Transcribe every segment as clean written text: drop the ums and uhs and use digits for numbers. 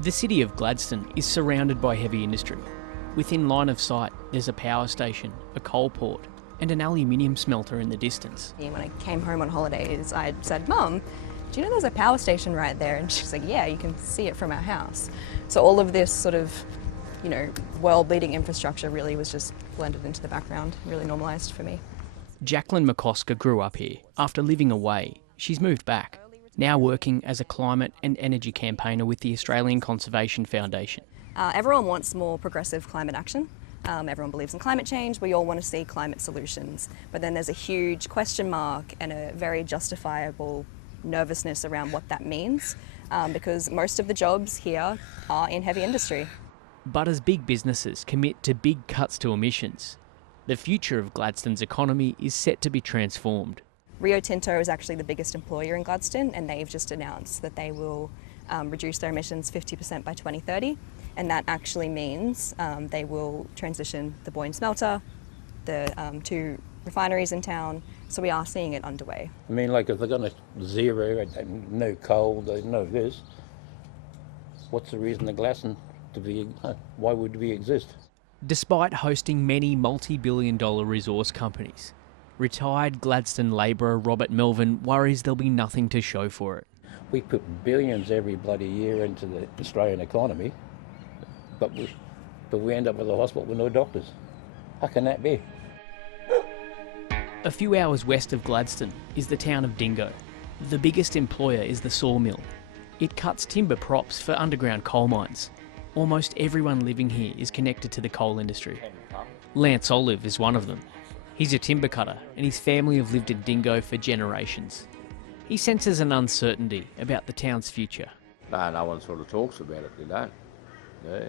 The city of Gladstone is surrounded by heavy industry. Within line of sight, there's a power station, a coal port, and an aluminium smelter in the distance. When I came home on holidays, I said, "Mum, do you know there's a power station right there?" And she's like, "Yeah, you can see it from our house." So all of this sort of, world-leading infrastructure really was just blended into the background, really normalised for me. Jacqueline McCosker grew up here. After living away, she's moved back, now working as a climate and energy campaigner with the Australian Conservation Foundation. Everyone wants more progressive climate action. Everyone believes in climate change. We all want to see climate solutions. But then there's a huge question mark and a very justifiable nervousness around what that means, because most of the jobs here are in heavy industry. But as big businesses commit to big cuts to emissions, the future of Gladstone's economy is set to be transformed. Rio Tinto is actually the biggest employer in Gladstone, and they've just announced that they will reduce their emissions 50% by 2030. And that actually means they will transition the Bowen smelter, the 2 refineries in town. So we are seeing it underway. I mean, like if they're going to zero, no coal, no this, what's the reason the Gladstone why would we exist? Despite hosting many multi-billion-dollar resource companies, retired Gladstone labourer Robert Melvin worries there'll be nothing to show for it. We put billions every bloody year into the Australian economy, but we end up with a hospital with no doctors. How can that be? A few hours west of Gladstone is the town of Dingo. The biggest employer is the sawmill. It cuts timber props for underground coal mines. Almost everyone living here is connected to the coal industry. Lance Olive is one of them. He's a timber cutter and his family have lived in Dingo for generations. He senses an uncertainty about the town's future. No one sort of talks about it, they don't. Yeah.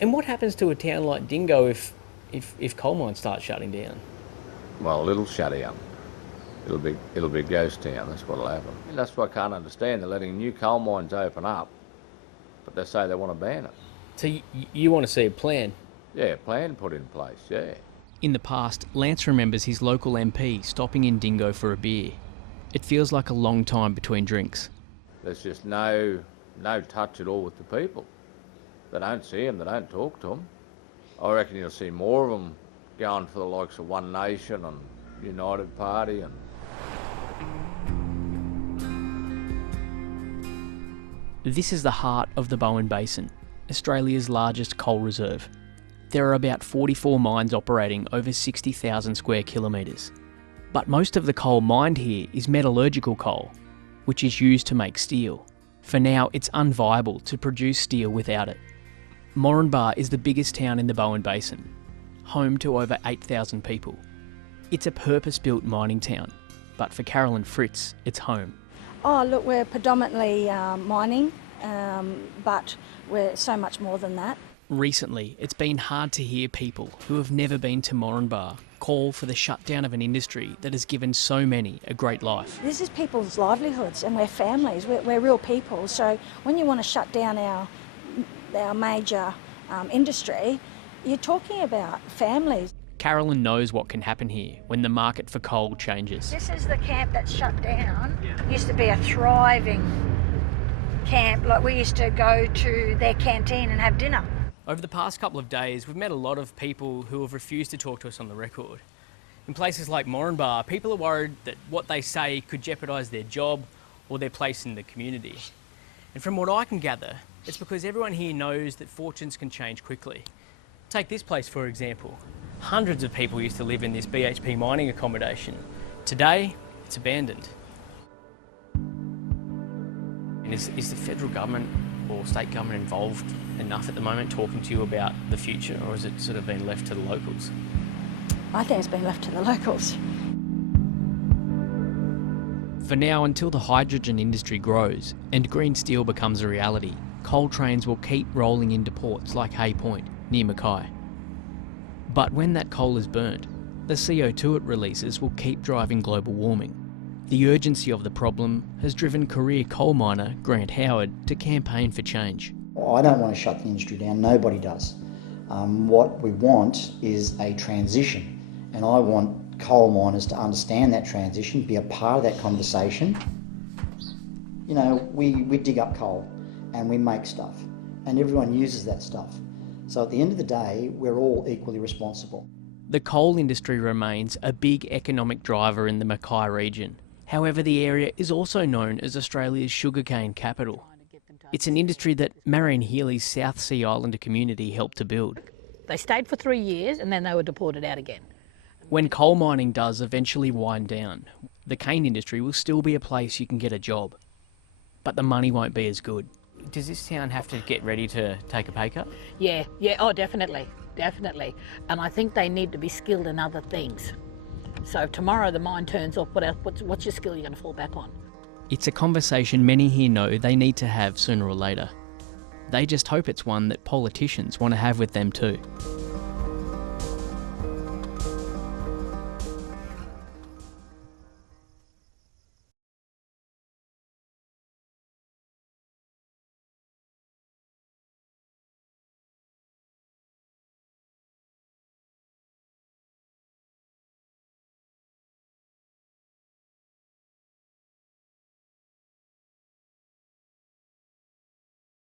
And what happens to a town like Dingo if coal mines start shutting down? Well, it'll shut down. It'll be a ghost town, that's what'll happen. And that's what I can't understand. They're letting new coal mines open up, but they say they want to ban it. So you want to see a plan? Yeah, a plan put in place, yeah. In the past, Lance remembers his local MP stopping in Dingo for a beer. It feels like a long time between drinks. There's just no touch at all with the people. They don't see them, they don't talk to them. I reckon you'll see more of them going for the likes of One Nation and United Party and... This is the heart of the Bowen Basin, Australia's largest coal reserve. There are about 44 mines operating over 60,000 square kilometres. But most of the coal mined here is metallurgical coal, which is used to make steel. For now, it's unviable to produce steel without it. Moranbah is the biggest town in the Bowen Basin, home to over 8,000 people. It's a purpose-built mining town, but for Carolyn Fritz, it's home. Oh, look, we're predominantly mining, but we're so much more than that. Recently, it's been hard to hear people who have never been to Moranbah call for the shutdown of an industry that has given so many a great life. This is people's livelihoods and we're families, we're real people. So when you want to shut down our major industry, you're talking about families. Carolyn knows what can happen here when the market for coal changes. This is the camp that's shut down. It used to be a thriving camp. Like we used to go to their canteen and have dinner. Over the past couple of days, we've met a lot of people who have refused to talk to us on the record. In places like Moranbah, people are worried that what they say could jeopardise their job or their place in the community. And from what I can gather, it's because everyone here knows that fortunes can change quickly. Take this place, for example. Hundreds of people used to live in this BHP mining accommodation. Today, it's abandoned. And is the federal government or state government involved enough at the moment talking to you about the future, or has it sort of been left to the locals? I think it's been left to the locals. For now, until the hydrogen industry grows and green steel becomes a reality, coal trains will keep rolling into ports like Hay Point, near Mackay. But when that coal is burnt, the CO2 it releases will keep driving global warming. The urgency of the problem has driven career coal miner Grant Howard to campaign for change. I don't want to shut the industry down, nobody does. What we want is a transition, and I want coal miners to understand that transition, be a part of that conversation. You know, we dig up coal, and we make stuff, and everyone uses that stuff. So at the end of the day, we're all equally responsible. The coal industry remains a big economic driver in the Mackay region. However, the area is also known as Australia's sugarcane capital. It's an industry that Marion Healy's South Sea Islander community helped to build. They stayed for 3 years and then they were deported out again. When coal mining does eventually wind down, the cane industry will still be a place you can get a job. But the money won't be as good. Does this town have to get ready to take a pay cut? Yeah, oh, definitely. And I think they need to be skilled in other things. So if tomorrow the mine turns off, what's your skill you're going to fall back on? It's a conversation many here know they need to have sooner or later. They just hope it's one that politicians want to have with them too.